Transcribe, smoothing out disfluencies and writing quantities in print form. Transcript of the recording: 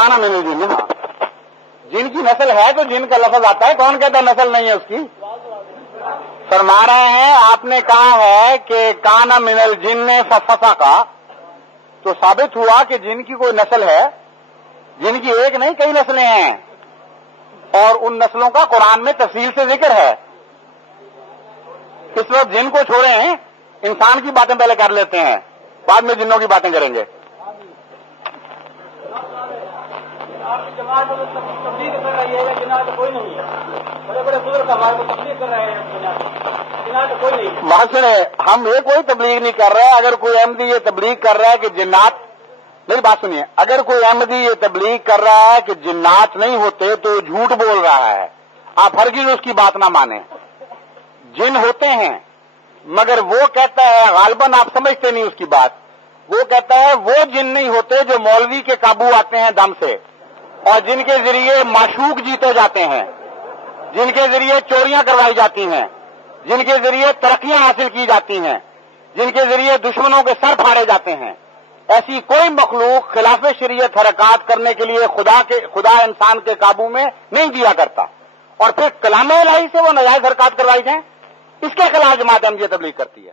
کانا من الجن, جن کی نسل ہے تو جن کا لفظ آتا ہے, کون کہتا ہے نسل نہیں ہے اس کی؟ فرما رہے ہیں آپ نے کہا ہے کہ کانا من الجن ففسقا, تو ثابت ہوا کہ جن کی کوئی نسل ہے, جن کی ایک نہیں کئی نسلیں ہیں, اور ان نسلوں کا قرآن میں تفصیل سے ذکر ہے. اس وقت جن کو چھوڑے ہیں, انسان کی باتیں پہلے کر لیتے ہیں, بعد میں جنوں کی باتیں کریں گے. جماعت تبلیغ کر رہی ہے, جنات کوئی نہیں ہے, بڑے بڑے بزرگ ہمارے کو تبلیغ کر رہے ہیں, جنات کوئی نہیں. محسن ہے, ہم یہ کوئی تبلیغ نہیں کر رہے. اگر کوئی احمدی یہ تبلیغ کر رہا ہے کہ جنات, میری بات سنیے, اگر کوئی احمدی یہ تبلیغ کر رہا ہے کہ جنات نہیں ہوتے تو جھوٹ بول رہا ہے. آپ ہرگز اس کی بات نہ مانیں. جن ہوتے ہیں, مگر وہ کہتا ہے, غالباً آپ سمجھتے نہیں اس کی بات, وہ کہتا ہے وہ جن نہیں ہوتے جو مولوی کے قابو آتے ہیں دم سے, اور جن کے ذریعے معشوق جیتے جاتے ہیں, جن کے ذریعے چوریاں کروائی جاتی ہیں, جن کے ذریعے ترقیاں حاصل کی جاتی ہیں, جن کے ذریعے دشمنوں کے سر پھاڑے جاتے ہیں. ایسی کوئی مخلوق خلاف شریعت حرکات کرنے کے لیے خدا انسان کے قابو میں نہیں دیا کرتا, اور پھر کلام الہی سے وہ ناجائز حرکات کروائی جائیں, اس کے خلاف جماعت احمدیہ تبلیغ کرتی ہے.